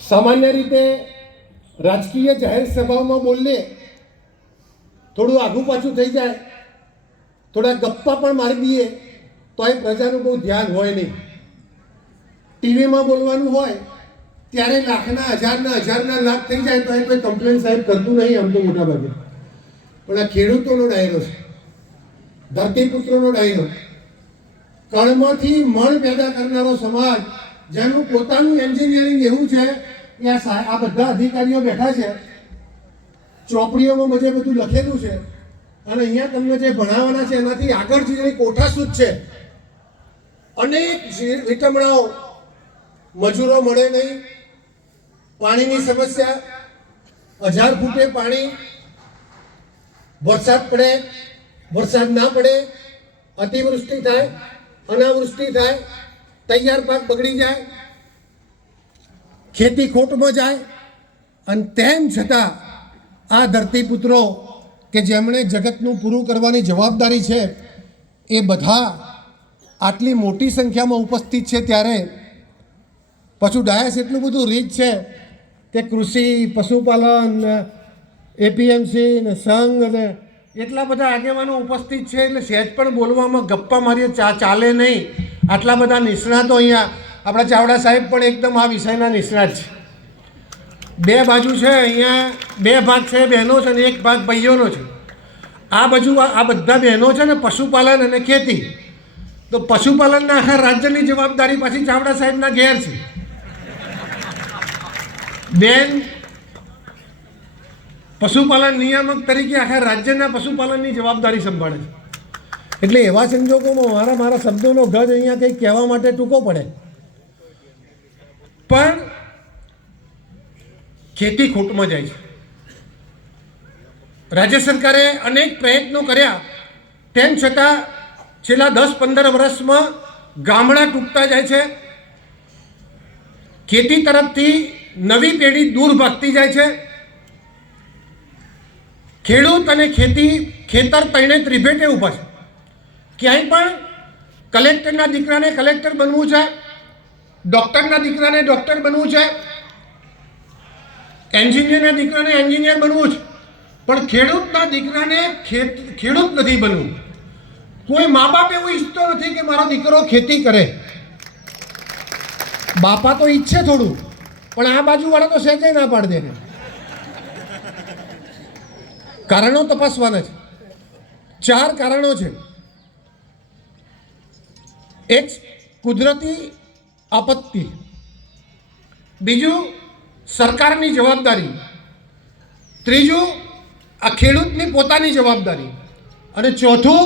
સામાન્ય રીતે રાજકીય જાહેર સભાઓમાં બોલીએ થોડું આઘું પાછું થઈ જાય, થોડા ગપ્પા પણ મારી દઈએ તો એ પ્રજાનું બહુ ધ્યાન હોય નહીં. ટીવીમાં બોલવાનું હોય ત્યારે લાખના હજારના લાખ થઈ જાય તો એ કોઈ કમ્પ્લેન સાહેબ કરતું નહીં આમ તો મોટા ભાગે. પણ આ ખેડૂતોનો ડાયરો છે, ધરતીપુત્રોનો ડાયરો, કણમાંથી મણ પેદા કરનારો સમાજ, જેનું પોતાનું એન્જિનિયરિંગ એવું છે કે આ બધા અધિકારીઓ બેઠા છે, ચોપડીઓમાં બધે બધું લખેલું છે અને અહીંયા તમને જે ભણાવવાના છે એનાથી આગળ જે કોઠાસૂદ છે. અનેક વિટમણાઓ, મજૂરો મળે નહીં, પાણીની સમસ્યા, 1000 ફૂટે પાણી, વરસાદ પડે, વરસાદ ના પડે, અતિવૃષ્ટિ થાય, અનાવૃષ્ટિ થાય, તૈયાર પાક બગડી જાય, ખેતી ખોટમાં જાય. અને તેમ છતાં આ ધરતીપુત્રો કે જેમણે જગતનું પૂરું કરવાની જવાબદારી છે એ બધા આટલી મોટી સંખ્યામાં ઉપસ્થિત છે. ત્યારે પાછું ડાયસ એટલું બધું રીચ છે કે કૃષિ, પશુપાલન, એપીએમસી ને સંઘ અને એટલા બધા આગેવાનો ઉપસ્થિત છે એટલે સહેજ પણ બોલવામાં ગપ્પા મારીએ ચાલે નહીં. આટલા બધા નિષ્ણાતો અહીંયા, આપણા ચાવડા સાહેબ પણ એકદમ આ વિષયના નિષ્ણાત છે. બે બાજુ છે, અહીંયા 2 ભાગ છે બહેનો છે અને 1 ભાગ ભાઈઓનો છે. આ બાજુ આ બધા બહેનો છે ને પશુપાલન અને ખેતી, તો પશુપાલનના આખા રાજ્યની જવાબદારી પાછી ચાવડા સાહેબના ઘેર છે. બેન પશુપાલન નિયામક તરીકે આખા રાજ્યના પશુપાલનની જવાબદારી સંભાળે છે. એટલે એવા સંજોગોમાં મારા શબ્દોનો ગજ અહીંયા કંઈક કહેવા માટે ટૂંકો પડે. પણ ખેતી ખોટમાં જાય છે. રાજ્ય સરકારે અનેક પ્રયત્નો કર્યા, તેમ છતાં છેલ્લા 10-15 વર્ષમાં ગામડા તૂટતા જાય છે. ખેતી તરફથી નવી પેઢી દૂર ભાગતી જાય છે. ખેડૂત અને ખેતર તઈને ત્રિભેટે ઊભા છે. ક્યાંય પણ કલેક્ટરના દીકરાને કલેક્ટર બનવું છે, ડૉક્ટરના દીકરાને ડૉક્ટર બનવું છે, એન્જિનિયરના દીકરાને એન્જિનિયર બનવું છે, પણ ખેડૂતના દીકરાને ખેડૂત નથી બનવું. કોઈ મા બાપ એવું ઈચ્છતો નથી કે મારો દીકરો ખેતી કરે. બાપા તો ઈચ્છે થોડું, પણ આ બાજુવાળા તો સહેજે ના પાડી દે. કારણો તપાસવાના છે. 4 કારણો છે. એક કુદરતી આપત્તિ, બીજું સરકારની જવાબદારી, ત્રીજું આ ખેડૂતની પોતાની જવાબદારી, અને ચોથું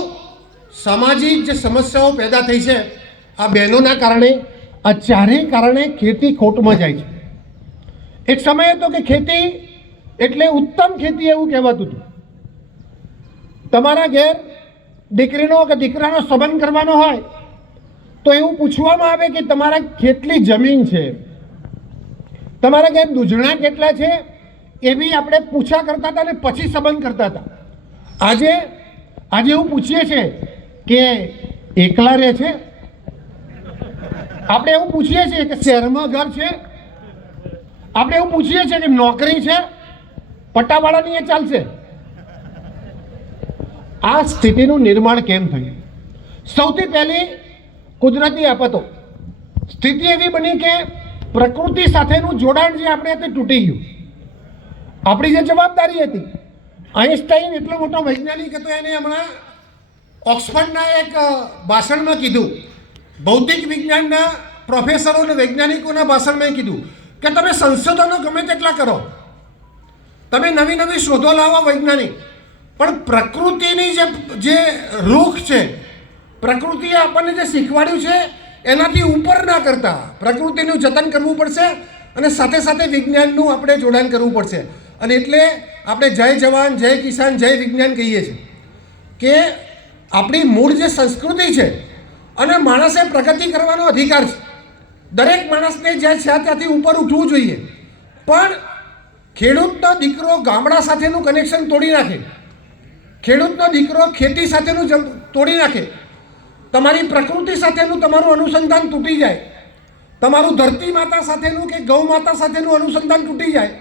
સામાજિક જે સમસ્યાઓ પેદા થઈ છે આ બહેનોના કારણે. આ 4 કારણે ખેતી ખોટમાં જાય છે. એક સમય હતો કે ખેતી એટલે ઉત્તમ ખેતી એવું કહેવાતું હતું. તમારા ઘેર દીકરીનો કે દીકરાનો સંબંધ કરવાનો હોય તો એવું પૂછવામાં આવે કે તમારા કેટલી જમીન છે, તમારા ઘેર દૂધણા કેટલા છે, એવી આપણે પૂછા કરતા હતા અને પછી સંબંધ કરતા હતા. આજે એવું પૂછીએ છીએ કે એકલા રહે છે, આપણે એવું પૂછીએ છીએ કે શહેરમાં ઘર છે, આપણે એવું પૂછીએ છીએ કે નોકરી છે, પટ્ટાવાળાની એ ચાલશે. આ સ્થિતિનું નિર્માણ કેમ થયું? સૌથી પહેલી કુદરતી આફતો. સ્થિતિ એવી બની કે પ્રકૃતિ સાથેનું જોડાણ જે આપણે તે તૂટી ગયું. આપણી જે જવાબદારી હતી, આઈન્સ્ટાઈન એટલો મોટો વૈજ્ઞાનિક હતો, એને હમણાં ઓક્સફર્ડના એક ભાષણમાં કીધું, ભૌતિક વિજ્ઞાનના પ્રોફેસરો અને વૈજ્ઞાનિકોના ભાષણમાં કીધું કે તમે સંશોધનો ગમે તેટલા કરો, તમે નવી શોધો લાવો વૈજ્ઞાનિક, પણ પ્રકૃતિની જે રૂખ છે, પ્રકૃતિએ આપણને જે શીખવાડ્યું છે એનાથી ઉપર ના કરતા પ્રકૃતિનું જતન કરવું પડશે અને સાથે સાથે વિજ્ઞાનનું આપણે જોડાણ કરવું પડશે. અને એટલે આપણે જય જવાન, જય કિસાન, જય વિજ્ઞાન કહીએ છીએ કે આપણી મૂળ જે સંસ્કૃતિ છે અને માણસે પ્રગતિ કરવાનો અધિકાર છે. દરેક માણસને જ્યાં છે ત્યાંથી ઉપર ઉઠવું જોઈએ. પણ ખેડૂતનો દીકરો ગામડા સાથેનું કનેક્શન તોડી નાખે, ખેડૂતનો દીકરો ખેતી સાથેનું તોડી નાખે, તમારી પ્રકૃતિ સાથેનું તમારું અનુસંધાન તૂટી જાય, તમારું ધરતી માતા સાથેનું કે ગૌ માતા સાથેનું અનુસંધાન તૂટી જાય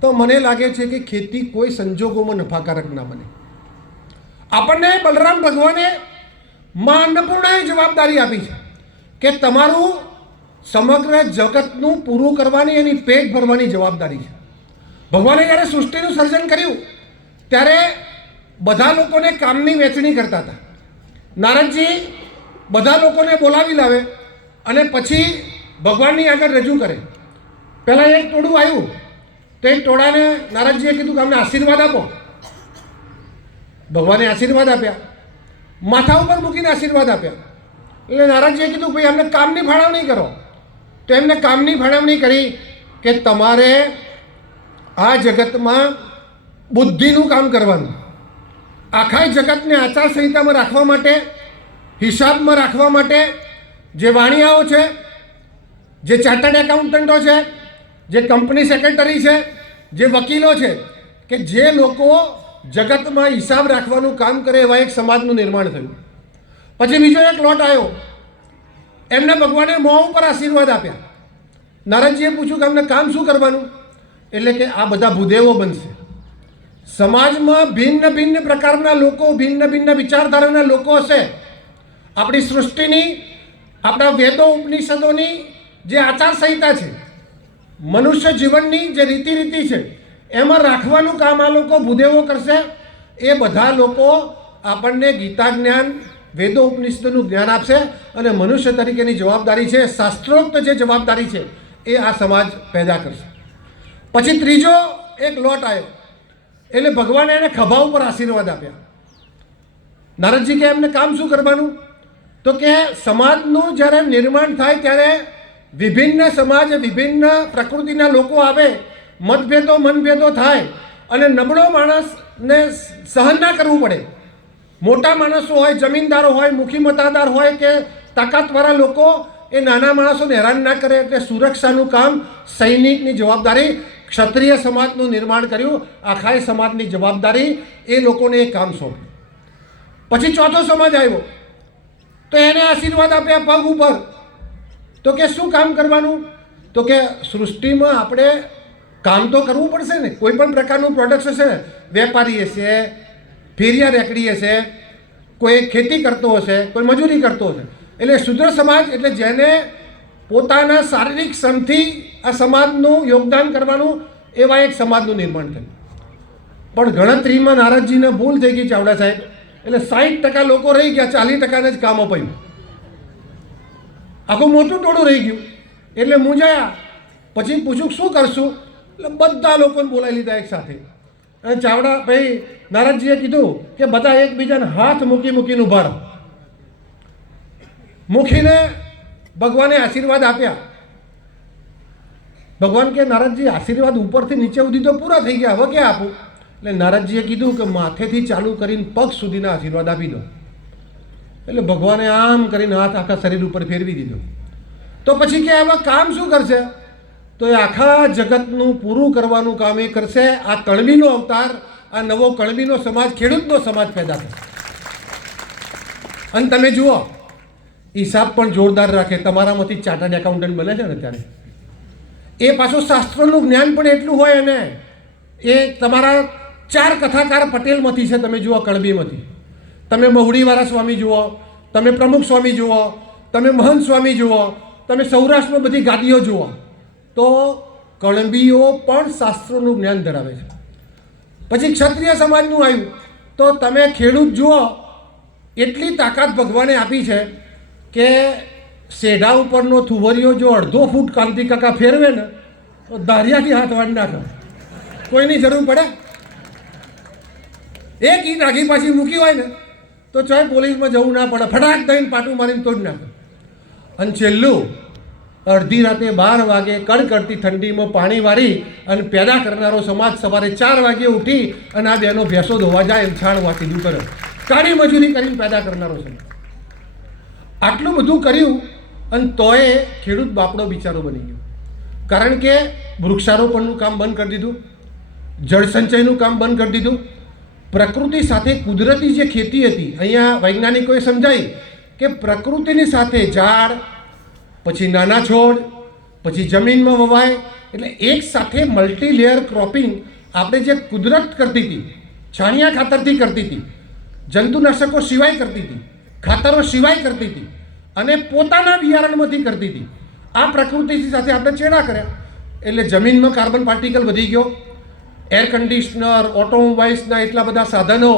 તો મને લાગે છે કે ખેતી કોઈ સંજોગોમાં નફાકારક ના બને. આપણને બલરામ ભગવાને માં અન્નપૂર્ણાએ જવાબદારી આપી છે કે તમારું સમગ્ર જગતનું પૂરું કરવાની એની પેટ ભરવાની જવાબદારી છે. ભગવાને જ્યારે સૃષ્ટિનું સર્જન કર્યું ત્યારે બધા લોકોને કામની વહેંચણી કરતા હતા. નારદજી બધા લોકોને બોલાવી લાવે અને પછી ભગવાનની આગળ રજૂ કરે. પહેલાં એક ટોળું આવ્યું તો એક ટોળાને નારદજીએ કીધું કે અમને આશીર્વાદ આપો. ભગવાને આશીર્વાદ આપ્યા, માથા ઉપર મૂકીને આશીર્વાદ આપ્યા. એટલે નારદજીએ કીધું ભાઈ અમને કામની ફાળવણી કરો. તો એમને કામની ફાળવણી કરી કે તમારે આ જગતમાં બુદ્ધિનું કામ કરવાનું. આખા જગતને આચારસંહિતામાં રાખવા માટે, હિસાબમાં રાખવા માટે જે વાણિયાઓ છે, જે ચાર્ટર્ડ એકાઉન્ટન્ટો છે, જે કંપની સેક્રેટરી છે, જે વકીલો છે, કે જે લોકો જગતમાં હિસાબ રાખવાનું કામ કરે એવા એક સમાજનું નિર્માણ થયું. પછી બીજો એક લોટ આવ્યો, એમને ભગવાને મોં ઉપર આશીર્વાદ આપ્યા. નારદજીએ પૂછ્યું કે અમને કામ શું કરવાનું? એટલે કે આ બધા ભૂદેવો બનશે. સમાજમાં ભિન્ન ભિન્ન પ્રકારના લોકો, ભિન્ન ભિન્ન વિચારધારાના લોકો હશે. આપણી સૃષ્ટિની, આપણા વેદો ઉપનિષદોની જે આચારસંહિતા છે, મનુષ્ય જીવનની જે રીતિ છે, એમાં રાખવાનું કામ આ લોકો ભૂદેવો કરશે. એ બધા લોકો આપણને ગીતા જ્ઞાન, વેદો ઉપનિષદોનું જ્ઞાન આપશે અને મનુષ્ય તરીકેની જવાબદારી છે, શાસ્ત્રોક્ત જે જવાબદારી છે એ આ સમાજ પેદા કરશે. પછી ત્રીજો એક લોટ આવ્યો, એટલે ભગવાને એને ખભા ઉપર આશીર્વાદ આપ્યા. નારદજી કે એમને કામ શું કરવાનું? તો કે સમાજનું જ્યારે નિર્માણ થાય ત્યારે વિભિન્ન સમાજ, વિભિન્ન પ્રકૃતિના લોકો આવે, મતભેદો મનભેદો થાય અને નબળો માણસને સહન ના કરવું પડે. મોટા માણસો હોય, જમીનદારો હોય, મુખી મતાદાર હોય કે તાકાતવાળા લોકો એ નાના માણસોને હેરાન ના કરે. એટલે સુરક્ષાનું કામ, સૈનિકની જવાબદારી, ક્ષત્રિય સમાજનું નિર્માણ કર્યું. આખા સમાજની જવાબદારી એ લોકોને એ કામ સોંપ્યું. પછી ચોથો સમાજ આવ્યો તો એને આશીર્વાદ આપ્યા પગ ઉપર. તો કે શું કામ કરવાનું? તો કે સૃષ્ટિમાં આપણે કામ તો કરવું પડશે ને. કોઈ પણ પ્રકારનું પ્રોડક્ટ હશે, વેપારી હશે, ફેરિયા રેકડી હશે, કોઈ ખેતી કરતો હશે, કોઈ મજૂરી કરતો હશે. એટલે શુદ્ર સમાજ એટલે જેને પોતાના શારીરિક શ્રમથી આ સમાજનું યોગદાન કરવાનું, એવા એક સમાજનું નિર્માણ થયું. પણ ગણતરીમાં નારદજીને ભૂલ થઈ ગઈ ચાવડા સાહેબ. એટલે 60% લોકો રહી ગયા, 40%ને જ કામ અપાયું. આખું મોટું ટોળું રહી ગયું. એટલે મૂંઝાયા. પછી પૂછ્યું શું કરશું? એટલે બધા લોકોને બોલાવી લીધા એક સાથે. અને ચાવડા ભાઈ નારદજીએ કીધું કે બધા એકબીજાને હાથ મૂકીને ઊભા રહો. મૂકીને ભગવાને આશીર્વાદ આપ્યા. ભગવાન કે નારદજી આશીર્વાદ ઉપરથી નીચે સુધી તો પૂરા થઈ ગયા, હવે ક્યાં આપું? એટલે નારદજીએ કીધું કે માથેથી ચાલુ કરીને પગ સુધીના આશીર્વાદ આપી દો. એટલે ભગવાને આમ કરીને હાથ આખા શરીર ઉપર ફેરવી દીધો. તો પછી કે હવે કામ શું કરશે? તો એ આખા જગતનું પૂરું કરવાનું કામ એ કરશે. આ કણબીનો અવતાર, આ નવો કણબીનો સમાજ, ખેડૂતનો સમાજ પેદા થશે. અને તમે જુઓ, હિસાબ પણ જોરદાર રાખે. તમારામાંથી ચાર્ટર્ડ એકાઉન્ટન્ટ બને છે ને ત્યારે, એ પાછું શાસ્ત્રોનું જ્ઞાન પણ એટલું હોય. અને એ તમારા 4 કથાકાર પટેલમાંથી છે. તમે જુઓ કણબીમાંથી, તમે મહુડીવાળા સ્વામી જુઓ, તમે પ્રમુખ સ્વામી જુઓ, તમે મહંત સ્વામી જુઓ, તમે સૌરાષ્ટ્રમાં બધી ગાદીઓ જુઓ, તો કણબીઓ પણ શાસ્ત્રોનું જ્ઞાન ધરાવે છે. પછી ક્ષત્રિય સમાજનું આવ્યું તો તમે ખેડૂત જુઓ, એટલી તાકાત ભગવાને આપી છે કે શેઢા ઉપરનો થુવરિયો જો અડધો ફૂટ કાંતિ કાકા ફેરવે ને તો દારિયાથી હાથ વાળી નાખે. કોઈની જરૂર પડે? એક ઈંટ આખી પાછી મૂકી હોય ને તો ચાહે પોલીસમાં જવું ના પડે, ફટાક દઈને પાટું મારીને તોડી નાખે. અને છેલ્લું અડધી રાતે 12 વાગે કડકડતી ઠંડીમાં પાણી વાળી અને પેદા કરનારો સમાજ સવારે 4 વાગે ઉઠી અને આ બેનો ભેંસો ધોવા જાય, છાણ વાટીનું કરે, કાળી મજૂરી કરીને પેદા કરનારો સમાજ. આટલું બધું કર્યું અને તોય ખેડૂત બાપડો બિચારો બની ગયો. કારણ કે વૃક્ષારોપણનું કામ બંધ કરી દીધું, જળ સંચયનું કામ બંધ કરી દીધું. પ્રકૃતિ સાથે કુદરતી જે ખેતી હતી, અહીંયા વૈજ્ઞાનિકોએ સમજાવી કે પ્રકૃતિની સાથે ઝાડ, પછી નાના છોડ, પછી જમીનમાં વવાય. એટલે એક સાથે મલ્ટી લેયર ક્રોપિંગ આપણે જે કુદરત કરતી હતી, છાણિયા ખાતરથી કરતી હતી, જંતુનાશકો સિવાય કરતી હતી, ખાતરો સિવાય કરતી હતી અને પોતાના બિયારણમાંથી કરતી હતી, આ પ્રકૃતિ સાથે આપણે ચેડા કર્યા એટલે જમીનમાં કાર્બન પાર્ટિકલ વધી ગયો. એર કન્ડિશનર, ઓટોમોબાઈલ્સના એટલા બધા સાધનો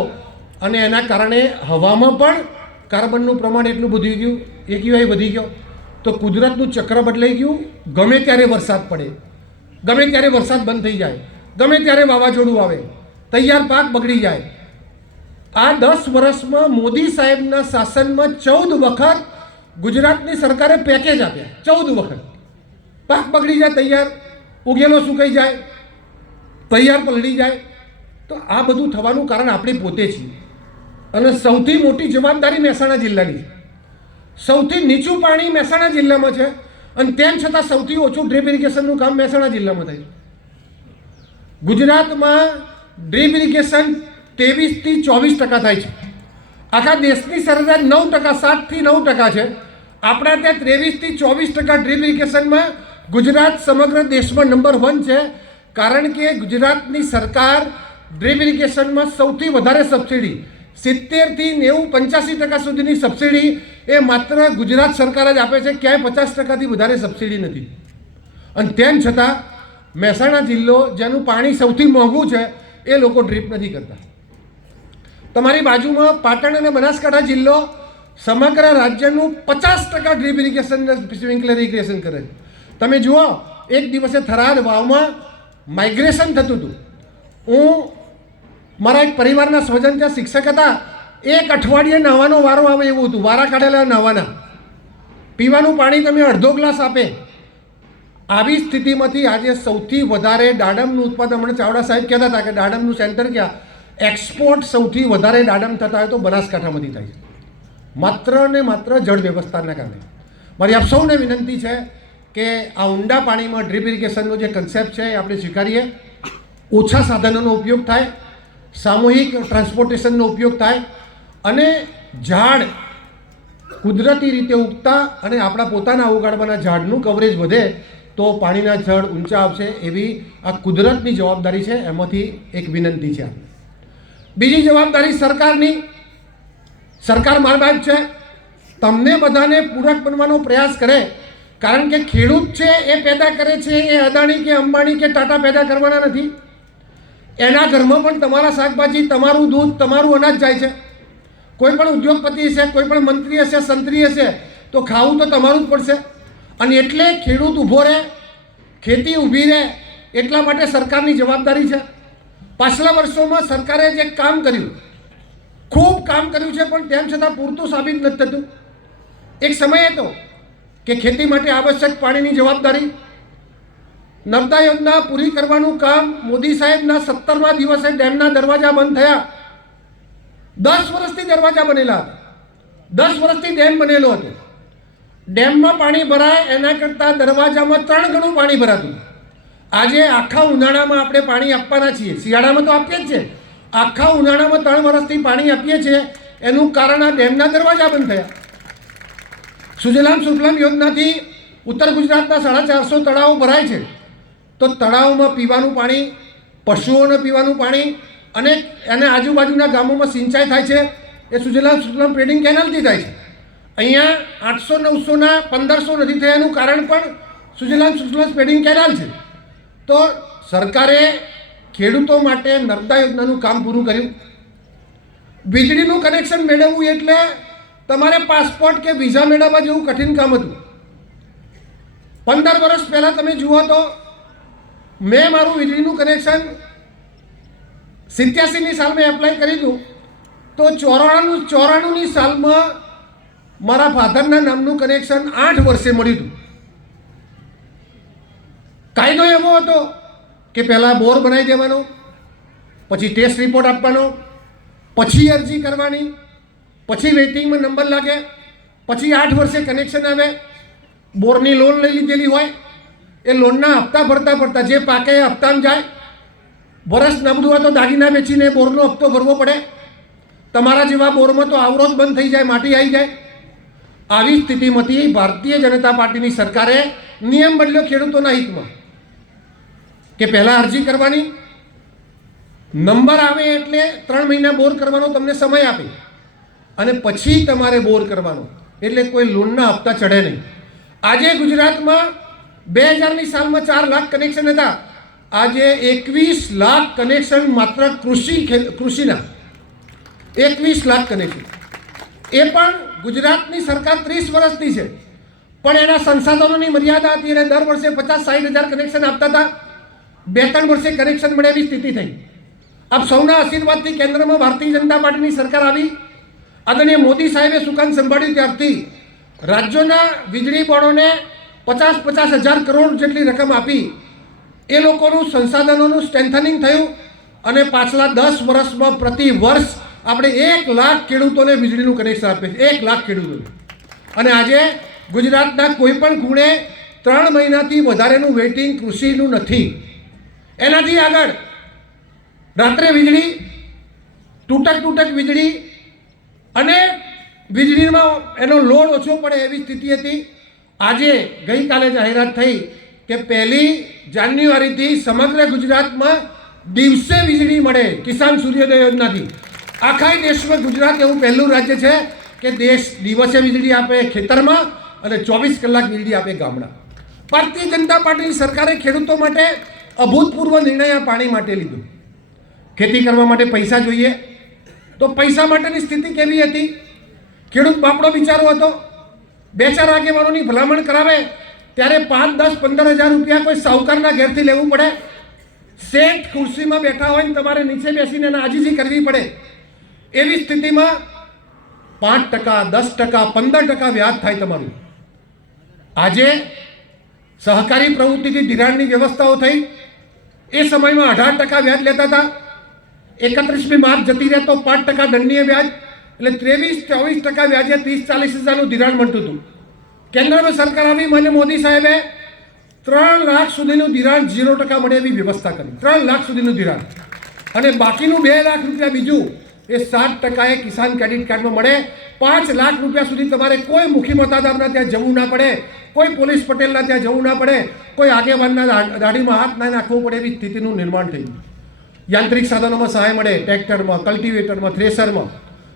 અને એના કારણે હવામાં પણ કાર્બનનું પ્રમાણ એટલું વધી ગયું, AQI વધી ગયો. તો કુદરતનું ચક્ર બદલાઈ ગયું. ગમે ત્યારે વરસાદ પડે, ગમે ત્યારે વરસાદ બંધ થઈ જાય, ગમે ત્યારે વાવાઝોડું આવે, તૈયાર પાક બગડી જાય. આ 10 વર્ષમાં મોદી સાહેબના શાસનમાં 14 વખત ગુજરાતની સરકારે પેકેજ આપ્યા. 14 વખત પાક બગડી જાય, તૈયાર ઉગેલો સુકાઈ જાય, તૈયાર પલળી જાય. તો આ બધું થવાનું કારણ આપણે પોતે છીએ. અને સૌથી મોટી જવાબદારી મહેસાણા જિલ્લાની છે. સૌથી નીચું પાણી મહેસાણા જિલ્લામાં છે અને તેમ છતાં સૌથી ઓછું ડ્રીપ ઇરિગેશનનું કામ મહેસાણા જિલ્લામાં થાય છે. ગુજરાતમાં ડ્રીપ ઇરિગેશન 23 થી 24% થાય છે. આખા દેશની સરેરાશ 9%, 7 થી 9% છે. આપણા ત્યાં 23 થી 24% ડ્રીપ ઇરિગેશનમાં ગુજરાત સમગ્ર દેશમાં નંબર 1 છે. કારણ કે ગુજરાતની સરકાર ડ્રીપ ઇરિગેશનમાં સૌથી વધારે સબસિડી 70 થી 90, 85% સુધીની સબસિડી એ માત્ર ગુજરાત સરકાર જ આપે છે. ક્યાંય 50%થી વધારે સબસિડી નથી. અને તેમ છતાં મહેસાણા જિલ્લો, જેનું પાણી સૌથી મોંઘું છે, એ લોકો ડ્રીપ નથી કરતા. તમારી બાજુમાં પાટણ અને બનાસકાંઠા જિલ્લો સમગ્ર રાજ્યનું 50% ડ્રીપ ઇરિગેશન, સ્પ્રિંકલર ઇરિગેશન કરે છે. તમે જુઓ, એક દિવસે થરાદ વાવમાં માઇગ્રેશન થતું હતું. હું મારા એક પરિવારના સ્વજન ત્યાં શિક્ષક હતા. એક અઠવાડિયે નહાવાનો વારો આવે એવું હતું, વારા કાઢેલા નહાવાના. પીવાનું પાણી તમે અડધો ગ્લાસ આપે. આવી સ્થિતિમાંથી આજે સૌથી વધારે દાડમનું ઉત્પાદન, હમણાં ચાવડા સાહેબ કહેતા હતા કે દાડમનું સેન્ટર ક્યાં, એક્સપોર્ટ સૌથી વધારે દાડમ થતા હોય તો બનાસકાંઠામાંથી થાય છે, માત્ર ને માત્ર જળ વ્યવસ્થાના કારણે. મારી આપ સૌને વિનંતી છે કે આ ઊંડા પાણીમાં ડ્રીપ ઇરિગેશનનો જે કન્સેપ્ટ છે એ આપણે સ્વીકારીએ. ઓછા સાધનોનો ઉપયોગ થાય, સામૂહિક ટ્રાન્સપોર્ટેશનનો ઉપયોગ થાય અને ઝાડ કુદરતી રીતે ઉગતા અને આપણા પોતાના ઉગાડવાના ઝાડનું કવરેજ વધે તો પાણીના જળ ઊંચા આવશે. એવી આ કુદરતની જવાબદારી છે, એમાંથી એક વિનંતી છે. બીજી જવાબદારી સરકારની. સરકાર મારબાજ છે, તમને બધાને પૂરક બનવાનો પ્રયાસ કરે. કારણ કે ખેડૂત છે એ પેદા કરે છે, એ અદાણી કે અંબાણી કે ટાટા પેદા કરવાના નથી. એના ઘરમાં પણ તમારા શાકભાજી, તમારું દૂધ, તમારું અનાજ જાય છે. કોઈ પણ ઉદ્યોગપતિ હશે, કોઈ પણ મંત્રી હશે, સંત્રી હશે, તો ખાવું તો તમારું જ પડશે. અને એટલે ખેડૂત ઊભો રહે, ખેતી ઊભી રહે, એટલા માટે સરકારની જવાબદારી છે. પાછલા વર્ષોમાં સરકારે જે કામ કર્યું, ખૂબ કામ કર્યું છે, પણ તેમ છતાં પૂરતું સાબિત નથી થતું. એક સમય હતો કે ખેતી માટે આવશ્યક પાણીની જવાબદારી, નર્મદા યોજના પૂરી કરવાનું કામ મોદી સાહેબના 17મા દિવસે ડેમના દરવાજા બંધ થયા. 10 વર્ષથી દરવાજા બનેલા હતા, 10 વર્ષથી ડેમ બનેલો હતો. ડેમમાં પાણી ભરાય એના કરતાં દરવાજામાં 3 ગણું પાણી ભરાતું. આજે આખા ઉનાળામાં આપણે પાણી આપવાના છીએ, શિયાળામાં તો આપીએ જ છે, આખા ઉનાળામાં 3 વર્ષથી પાણી આપીએ છીએ. એનું કારણ આ ડેમના દરવાજા બંધ થયા. સુજલામ સુફલામ યોજનાથી ઉત્તર ગુજરાતના 450 તળાવો ભરાય છે. તો તળાવમાં પીવાનું પાણી, પશુઓને પીવાનું પાણી અને એને આજુબાજુના ગામોમાં સિંચાઈ થાય છે એ સુજલામ સુફલામ પેડિંગ કેનાલથી થાય છે. અહીંયા 800, 900 1500 નથી થયાનું કારણ પણ સુજલામ સુફલામ પેડિંગ કેનાલ છે. તો સરકારે ખેડૂતો માટે નર્મદા યોજનાનું કામ પૂરું કર્યું. વીજળીનું કનેક્શન મેળવવું એટલે તમારે પાસપોર્ટ કે વિઝા મેળવવા જેવું કઠિન કામ હતું. 15 વર્ષ પહેલાં તમે જુઓ તો મેં મારું વીજળીનું કનેક્શન 87ની સાલમાં એપ્લાય કર્યું હતું. તો 94ની સાલમાં મારા ફાધરના નામનું કનેક્શન 8 વર્ષે મળ્યું હતું. કાયદો એવો હતો કે પહેલાં બોર બનાવી દેવાનો, પછી ટેસ્ટ રિપોર્ટ આપવાનો, પછી અરજી કરવાની, પછી વેઇટિંગમાં નંબર લાગે, પછી 8 વર્ષે કનેક્શન આવે. બોરની લોન લઈ લીધેલી હોય, એ લોનના હપ્તા ભરતા જે પાકે એ હપ્તામાં જાય. વરસ નબળું હોય તો દાગીના વેચીને બોરનો હપ્તો ભરવો પડે. તમારા જેવા બોરમાં તો આવરો જ બંધ થઈ જાય, માટી આવી જાય. આવી સ્થિતિમાંથી ભારતીય જનતા પાર્ટીની સરકારે નિયમ બદલ્યો ખેડૂતોના હિતમાં કે પહેલાં અરજી કરવાની, નંબર આવે એટલે 3 મહિના બોર કરવાનો તમને સમય આપે અને પછી તમારે બોર કરવાનો, એટલે કોઈ લોનના હપ્તા ચડે નહીં. આજે ગુજરાતમાં 2000ની સાલમાં 4 લાખ કનેક્શન હતા, આજે 21 લાખ કનેક્શન માત્ર કૃષિના 21 લાખ કનેક્શન. એ પણ ગુજરાતની સરકાર 30 વર્ષની છે, પણ એના સંસાધનોની મર્યાદા હતી અને દર વર્ષે 50-60 હજાર કનેક્શન આપતા હતા. 2-3 વર્ષે કનેક્શન મળે એવી સ્થિતિ થઈ. આપ સૌના આશીર્વાદથી કેન્દ્રમાં ભારતીય જનતા પાર્ટીની સરકાર આવી. આદરણીય મોદી સાહેબે સુકાન સંભાળ્યું ત્યારથી રાજ્યોના વીજળી બોર્ડોને 50-50 હજાર કરોડ જેટલી રકમ આપી. એ લોકોનું સંસાધનોનું સ્ટ્રેન્થનિંગ થયું અને પાછલા 10 વર્ષમાં પ્રતિ વર્ષ આપણે 1 લાખ ખેડૂતોને વીજળીનું કનેક્શન આપીએ છીએ. 1 લાખ ખેડૂતોને. અને આજે ગુજરાતના કોઈ પણ ખૂણે 3 મહિનાથી વધારેનું વેઇટિંગ કૃષિનું નથી. એનાથી આગળ રાત્રે વીજળી, તૂટક વીજળી અને વીજળીમાં એનો લોડ ઓછો પડે એવી સ્થિતિ હતી. આજે ગઈકાલે જાહેરાત થઈ કે 1 જાન્યુઆરીથી સમગ્ર ગુજરાતમાં દિવસે વીજળી મળે કિસાન સૂર્યોદય યોજનાથી. આખા દેશમાં ગુજરાત એવું પહેલું રાજ્ય છે કે દેશ દિવસે વીજળી આપે ખેતરમાં અને 24 કલાક વીજળી આપે ગામડા. ભારતીય જનતા પાર્ટીની સરકારે ખેડૂતો માટે અભૂતપૂર્વ નિર્ણય આ પાણી માટે લીધો. ખેતી કરવા માટે પૈસા જોઈએ, તો પૈસા માટેની સ્થિતિ કેવી હતી? ખેડૂત બાપડો બિચારો હતો. 2-4 આગેવાનોની ભલામણ કરાવે ત્યારે 5-10-15 હજાર રૂપિયા કોઈ સાહુકારના ઘેરથી લેવું પડે. શેઠ ખુરશીમાં બેઠા હોય ને તમારે નીચે બેસીને એને આજીજી કરવી પડે. એવી સ્થિતિમાં 5%, 10%, 15% વ્યાજ થાય તમારું. આજે સહકારી પ્રવૃત્તિથી ધિરાણની વ્યવસ્થાઓ થઈ. એ સમયમાં 18% વ્યાજ લેતા હતા. 31મી માર્ચ જતી રહે તો 5% દંડનીય વ્યાજ, એટલે 23-24% વ્યાજે 30-40 હજારનું ધિરાણ મળતું હતું. કેન્દ્રમાં સરકાર આવી, મને મોદી સાહેબે 3 લાખ સુધીનું ધિરાણ 0% મળે એવી વ્યવસ્થા કરી. 3 લાખ સુધીનું ધિરાણ અને બાકીનું 2 લાખ રૂપિયા બીજું એ 7% એ કિસાન ક્રેડિટ કાર્ડમાં મળે. 5 લાખ રૂપિયા સુધી તમારે કોઈ મુખી મતદારના ત્યાં જવું ના પડે, કોઈ પોલીસ પટેલના ત્યાં જવું ના પડે, કોઈ આગેવાનના દાઢીમાં હાથ ના નાખવો પડે એવી સ્થિતિનું નિર્માણ થયું. યાંત્રિક સાધનોમાં સહાય મળે, ટ્રેક્ટરમાં, કલ્ટિવેટરમાં, થ્રેસરમાં.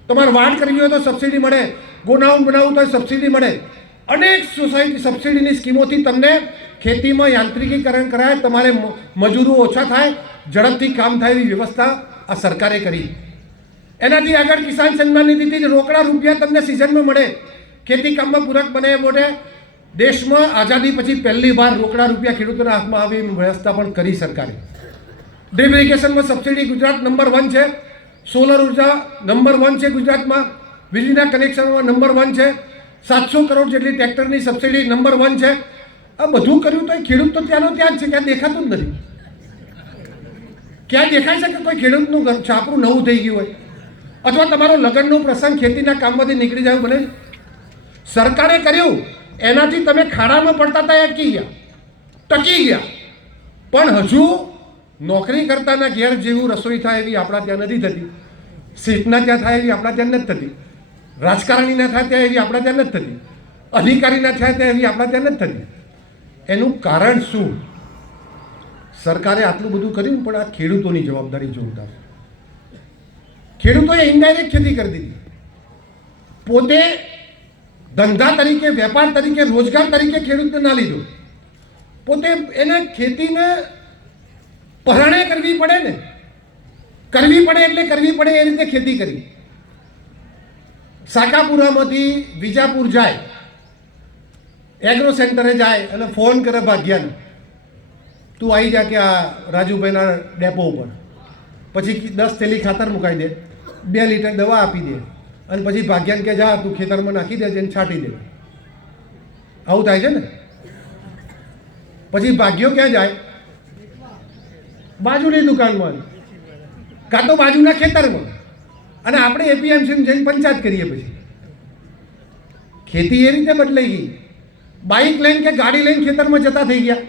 તમારે વાડ કરવી હોય તો સબસિડી મળે, ગોડાઉન બનાવવું તો સબસિડી મળે. અનેક સોસાયટી સબસિડીની સ્કીમોથી તમને ખેતીમાં યાંત્રિકીકરણ કરાય, તમારે મજૂરો ઓછા થાય, ઝડપથી કામ થાય એવી વ્યવસ્થા આ સરકારે કરી. એનાથી આગળ કિસાન સન્માન નિધિથી રોકડા રૂપિયા તમને સિઝનમાં મળે, ખેતી કામમાં પૂરક બને એ માટે દેશમાં આઝાદી પછી પહેલી વાર રોકડા રૂપિયા ખેડૂતોના હાથમાં આવે એવી વ્યવસ્થા પણ કરી સરકારે. ડ્રીપ ઇરિગેશનમાં સબસિડી ગુજરાત નંબર 1 છે. સોલર ઉર્જા નંબર 1 છે ગુજરાતમાં. વીજળીના કનેક્શનમાં નંબર 1 છે. 700 કરોડ જેટલી ટ્રેક્ટરની સબસિડી નંબર 1 છે. આ બધું કર્યું તો ખેડૂત તો ત્યાંનો ત્યાં જ છે, ક્યાં દેખાતું જ નથી. ક્યાં દેખાય છે કે કોઈ ખેડૂતનું છાપરું નવું થઈ ગયું હોય અથવા તમારો લગ્નનો પ્રસંગ ખેતીના કામમાંથી નીકળી જાય બને? સરકારે કર્યું એનાથી તમે ખાડામાં પડતા હતા, અટકી ગયા, ટકી ગયા. પણ હજુ નોકરી કરતાના ઘેર જેવું રસોઈ થાય એવી આપણા ત્યાં નથી થતી. શેઠના ત્યાં થાય એવી આપણા ત્યાં નથી થતી. રાજકારણીના થાય ત્યાં એવી આપણા ત્યાં નથી થતી. અધિકારીના થાય ત્યાં એવી આપણા ત્યાં નથી થતી. એનું કારણ શું? સરકારે આટલું બધું કર્યું પણ આ ખેડૂતોની જવાબદારી જોરદાર. ખેડૂતોએ ઇનડાયરેક્ટ ખેતી કરી દીધી. પોતે ધંધા તરીકે, વેપાર તરીકે, રોજગાર તરીકે ખેડૂતને ના લીધો. પોતે એને ખેતીને પરાણે કરવી પડે ને, કરવી પડે એટલે કરવી પડે એ રીતે ખેતી કરી. સાકાપુરામાંથી વિજાપુર જાય, એગ્રો સેન્ટરે જાય અને ફોન કરે ભાગ્યાને, તું આવી જા કે આ રાજુભાઈના ડેપો ઉપર. પછી 10 થેલી ખાતર મુકાઈ દે, 2 લીટર દવા આપી દે અને પછી ભાગ્યાને કે જા તું ખેતરમાં નાખી દેજે અને છાંટી દે. આવું થાય છે ને. પછી ભાગ્યો ક્યાં જાય? બાજુની દુકાનમાં કાં તો બાજુના ખેતરમાં. અને આપણે એપીએમસી જઈને પંચાયત કરીએ. પછી ખેતી એ રીતે બદલાઈ ગઈ. બાઇક લઈને કે ગાડી લઈને ખેતરમાં જતા થઈ ગયા.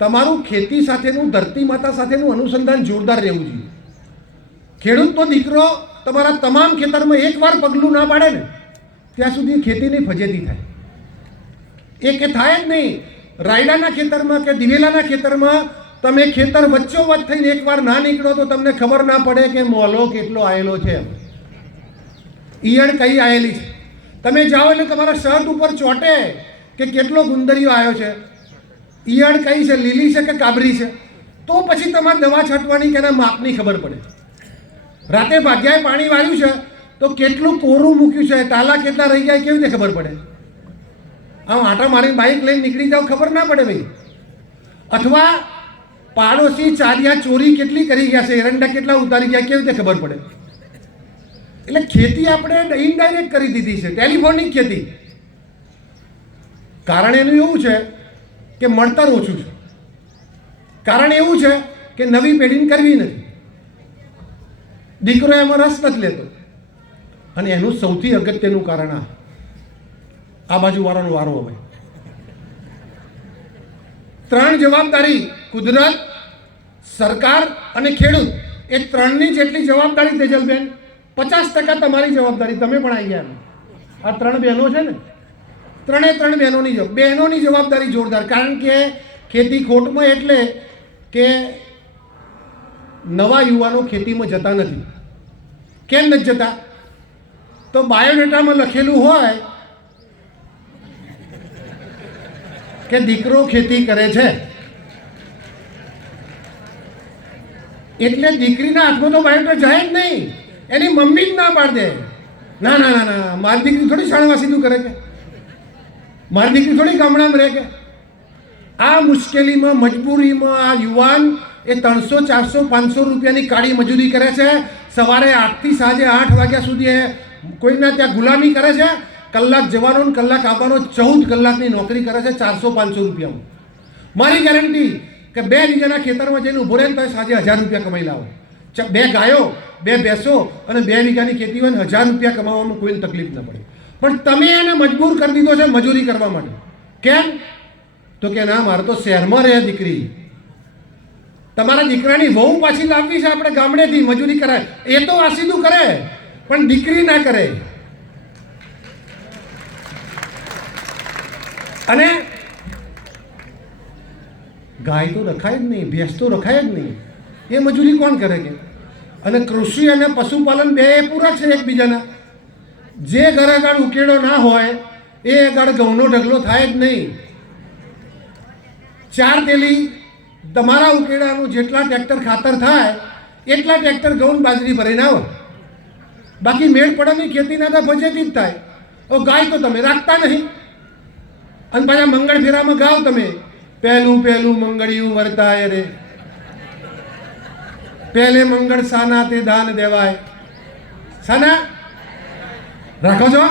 તમારું ખેતી સાથેનું, ધરતી માતા સાથેનું અનુસંધાન જોરદાર રહેવું જોઈએ. ખેડૂતનો દીકરો તમારા તમામ ખેતરમાં એકવાર પગલું ના પાડે ને ત્યાં સુધી ખેતીની ફજેતી થાય. એ કે થાય જ નહીં. રાયડાના ખેતરમાં કે દિવેલાના ખેતરમાં તમે ખેતર વચ્ચોવચ્ચ થઈને એકવાર ના નીકળો તો તમને ખબર ના પડે કે મોલો કેટલો આવેલો છે, ઈયળ કઈ આવેલી છે. તમે જાઓ એટલે તમારા શર્ટ ઉપર ચોટે કે કેટલો ગુંદરીઓ આવ્યો છે, ઈયળ કઈ છે, લીલી છે કે કાબરી છે. તો પછી તમારે દવા છાંટવાની કે એના માપની ખબર પડે. રાતે ભાગ્યાએ પાણી વાળ્યું છે તો કેટલું કોરું મૂક્યું છે, તાલા કેટલા રહી જાય કેવી રીતે ખબર પડે? આમ આટા મારીને બાઇક લઈને નીકળી જાવ ખબર ના પડે ભાઈ. અથવા પાડોશી ચારિયા ચોરી કેટલી કરી ગયા છે, એરંડા કેટલા ઉતારી ગયા કેવી રીતે ખબર પડે? એટલે ખેતી આપણે ઇનડાયરેક્ટ કરી દીધી છે, ટેલિફોનિક ખેતી. કારણ એનું એવું છે કે મળતર ઓછું છે. કારણ એવું છે કે નવી પેઢીને કરવી નથી, દીકરો એમાં રસ નથી લેતો. અને એનું સૌથી અગત્યનું કારણ આ બાજુ વાળાનો વારો હવે. 3 જવાબદારી, કુદરત, સરકાર અને ખેડૂત, એ 3ની જેટલી જવાબદારી તેજલબેન, 50% તમારી જવાબદારી. તમે પણ આવી ગયા. આ 3 બહેનો છે ને, 3 બહેનોની જવાબદારી જોરદાર. કારણ કે ખેતી ખોટમાં એટલે કે નવા યુવાનો ખેતીમાં જતા નથી. કેમ નથી જતા? તો બાયોડેટામાં લખેલું હોય કે દીકરો ખેતી કરે છે એટલે દીકરીના હાથમાં તો બાયોડેટા જાય જ નહીં. એની મમ્મી જ ના પાડ દે, ના ના ના ના, મારી દીકરી થોડી શાળામાં સીધું કરે કે, મારી દીકરી થોડી ગામડામાં રહે કે. આ મુશ્કેલીમાં, મજબૂરીમાં આ યુવાન એ 300, 400, 500 રૂપિયાની કાળી મજૂરી કરે છે. સવારે 8થી સાંજે 8 વાગ્યા સુધી કોઈના ત્યાં ગુલામી કરે છે. કલાક જવાનો ને કલાક આવવાનો, 14 કલાકની નોકરી કરે છે 400-500 રૂપિયામાં. મારી ગેરંટી કે 2 વીઘાના ખેતરમાં જઈને ઊભો રહે ને તો સાંજે 1000 રૂપિયા કમાઈ લાવો. 2 ગાયો, 2 ભેંસો અને 2 વીઘાની ખેતી હોય ને 1000 રૂપિયા કમાવામાં કોઈને તકલીફ ન પડે. પણ તમે એને મજબૂર કરી દીધો છે મજૂરી કરવા માટે. કેમ? તો કે ના, મારે તો શહેરમાં રહે દીકરી. તમારા દીકરાની વહુ પાછી લાવવી છે આપણે ગામડેથી, મજૂરી કરાય. એ તો આ સીધું કરે પણ દીકરી ના કરે. અને ગાય તો રખાય જ નહીં, ભેંસ તો રખાય જ નહીં, એ મજૂરી કોણ કરે કે? અને કૃષિ અને પશુપાલન બે એ પૂરક છે એકબીજાના. જે ઘર આગળ ઉકેડો ના હોય એ આગળ ઘઉંનો ઢગલો થાય જ નહીં. 4 તેલી તમારા ઉકેડાનું જેટલા ટ્રેક્ટર ખાતર થાય એટલા ટ્રેક્ટર ઘઉં બાજરી ભરીને આવે. બાકી મેળ પડવાની ખેતીના તો ફજેતી જ થાય. ગાય તો તમે રાખતા નહીં. અને પાછા મંગળ ફેરામાં ગાવ તમે, પહેલું પહેલું મંગળિયું વર્તાય રે, પહેલે મંગળ સાના તે દાન દેવાય. સાના રાખો છો?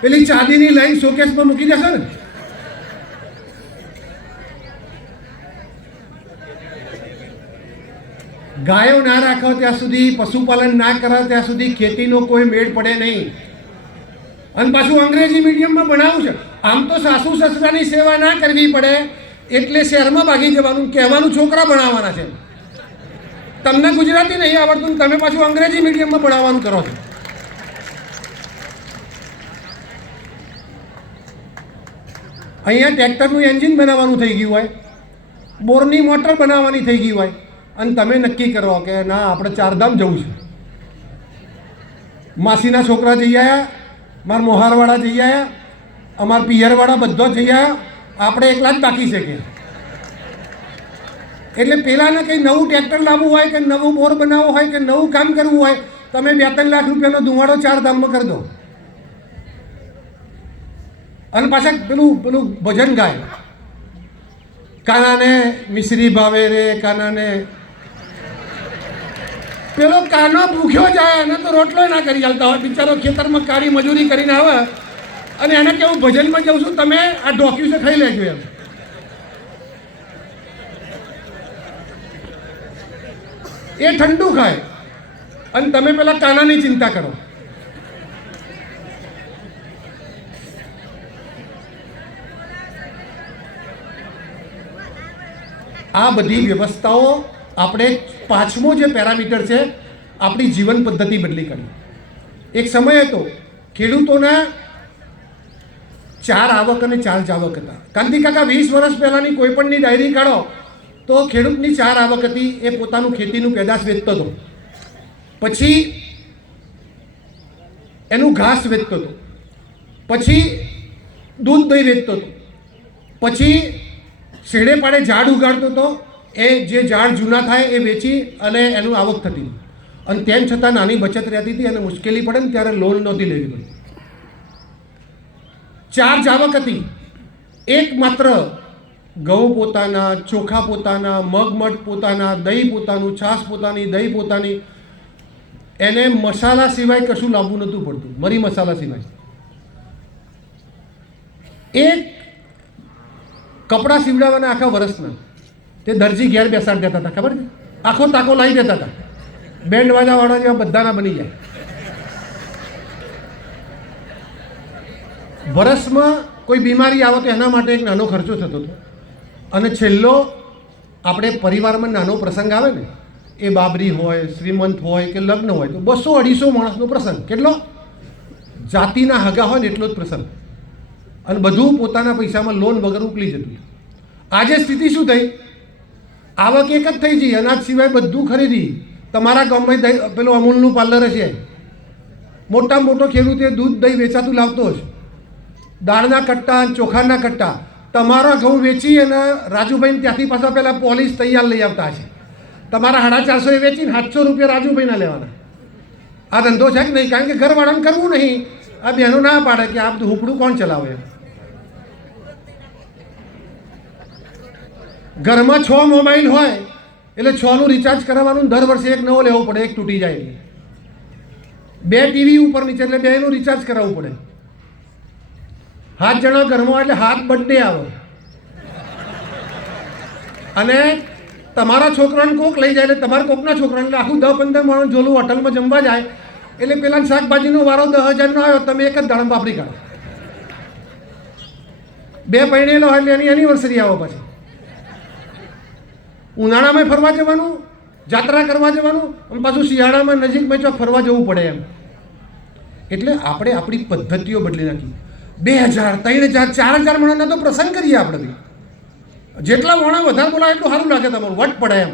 પેલી ચાંદીની લાઈન શોકેસમાં મૂકી દેશો ને. ગાયો ના રાખો ત્યાં સુધી, પશુપાલન ના કરો ત્યાં સુધી ખેતીનો કોઈ મેળ પડે નહીં. અને પાછું અંગ્રેજી મીડિયમમાં ભણાવું છે. આમ તો સાસુ સસરાની સેવા ના કરવી પડે એટલે શહેરમાં ભાગી જવાનું, કહેવાનું છોકરા ભણાવવાના છે. તમને ગુજરાતી નહીં આવડતું, તમે પાછું અંગ્રેજી મીડિયમમાં ભણાવવાનું કરો છો. અહીંયા ટ્રેક્ટરનું એન્જિન બનાવવાનું થઈ ગયું હોય, બોરની મોટર બનાવવાની થઈ ગઈ હોય, અને તમે નક્કી કરો કે ના આપણે 4 ધામ જવું છે. માસીના છોકરા જઈ આવ્યા, મારા મોહારવાળા જઈ આવ્યા, અમારા પિયરવાળા બધા જઈ આવ્યા, આપણે એકલા જ બાકી છે કે. એટલે પેલાને કંઈ નવું ટ્રેક્ટર લાવવું હોય કે નવું બોર બનાવવું હોય કે નવું કામ કરવું હોય, તમે 2-3 લાખ રૂપિયાનો ધુમાડો 4 ધામમાં કરી દો. અને પાછા પેલું ભજન ગાય, કાનાને મિશ્રી ભાવે રે કાનાને. પેલો કાનો ભૂખ્યો જાય એને તો રોટલો ના કરી ચાલતા હોય, બિચારો ખેતરમાં કાળી મજૂરી કરીને આવે અને એને કેવું ભજનમાં જઉં છું, તમે આ ઢોક્યું છે ખાઈ લેજો એમ. એ ઠંડુ ખાય અને તમે પેલા કાનાની ચિંતા કરો. આ બધી વ્યવસ્થાઓ આપણે 5મો જે પેરામીટર છે, આપણી જીવન પદ્ધતિ બદલી કરી. એક સમય હતો ખેડૂતોના 4 આવક અને 4 જાવક હતા. કાંતિ કાકા 20 વર્ષ પહેલાંની કોઈ પણની ડાયરી કાઢો તો ખેડૂતની 4 આવક હતી. એ પોતાનું ખેતીનું પેદાશ વેચતો હતો, પછી એનું ઘાસ વેચતો હતો, પછી દૂધ દહીં વેચતો હતો, પછી શેડે પાડે ઝાડ ઉગાડતો હતો. એ જે ઝાડ જૂના થાય એ વેચી અને એનું આવક થતી. અને તેમ છતાં નાની બચત રહેતી હતી અને મુશ્કેલી પડે ને ત્યારે લોન નહોતી લેવી પડી. 4 જાવક હતી. એક માત્ર ઘઉં પોતાના, ચોખા પોતાના, મગમઠ પોતાના, દહીં પોતાનું, છાશ પોતાની, દહીં પોતાની. એને મસાલા સિવાય કશું લાવવું નહોતું પડતું, મરી મસાલા સિવાય. એક કપડાં સીવડાવવાના આખા વર્ષના તે દરજી ઘેર બેસાડી દેતા હતા, ખબર છે? આખો તાકો લાવી દેતા હતા. બેન્ડ વાજાવાળા જેવા બધાના બની જાય. વર્ષમાં કોઈ બીમારી આવે તો એના માટે એક નાનો ખર્ચો થતો હતો. અને છેલ્લો આપણે પરિવારમાં નાનો પ્રસંગ આવે ને, એ બાબરી હોય, શ્રીમંત હોય કે લગ્ન હોય તો 200-250 માણસનો પ્રસંગ. કેટલો? જાતિના હગા હોય ને એટલો જ પ્રસંગ. અને બધું પોતાના પૈસામાં લોન વગર ઉકલી જતું. આજે સ્થિતિ શું થઈ? આવક એક જ થઈ ગઈ, અનાજ સિવાય બધું ખરીદી. તમારા ગામમાં પેલું અમૂલનું પાર્લર છે, મોટામાં મોટો ખેડૂત એ દૂધ દહીં વેચાતું લાવતો હશે. દાળના કટ્ટા, ચોખાના કટ્ટા તમારા ઘઉં વેચી અને રાજુભાઈને ત્યાંથી પાછા પહેલાં પોલીસ તૈયાર લઈ આવતા હશે. તમારા 450 વેચીને 700 રૂપિયા રાજુભાઈના લેવાના. આ ધંધો છે કે નહીં? કારણ કે ઘરવાળાને કરવું નહીં. આ બહેનો ના પાડે કે આ બધું હુપડું કોણ ચલાવે. ઘરમાં 6 મોબાઈલ હોય એટલે 6નું રિચાર્જ કરાવવાનું, દર વર્ષે એક નવો લેવો પડે, એક તૂટી જાય એટલે. 2 ટીવી ઉપર નીચે એટલે 2નું રિચાર્જ કરાવવું પડે. 7 જણા ઘરમાં એટલે 7 બર્થડે આવે. અને તમારા છોકરાને કોક લઈ જાય એટલે તમારા કોકના છોકરાને એટલે આખું 10-15 માણસ જોલું હોટલમાં જમવા જાય એટલે પેલા શાકભાજીનો વારો 10,000નો આવ્યો, તમે એક જ દાડમ વાપરી કાઢો. 2 પૈણેલો હોય એટલે એની એનિવર્સરી આવો. પછી ઉનાળામાં ફરવા જવાનું, જાત્રા કરવા જવાનું, અને પાછું શિયાળામાં નજીકમાં ચોક ફરવા જવું પડે એમ. એટલે આપણે આપણી પદ્ધતિઓ બદલી નાખી. 2,000, 3,000, 4,000 માણસના તો પ્રસંગ કરીએ આપણે. જેટલા માણસ વધારે બોલાવે એટલું સારું લાગે, તમારું વટ પડે એમ.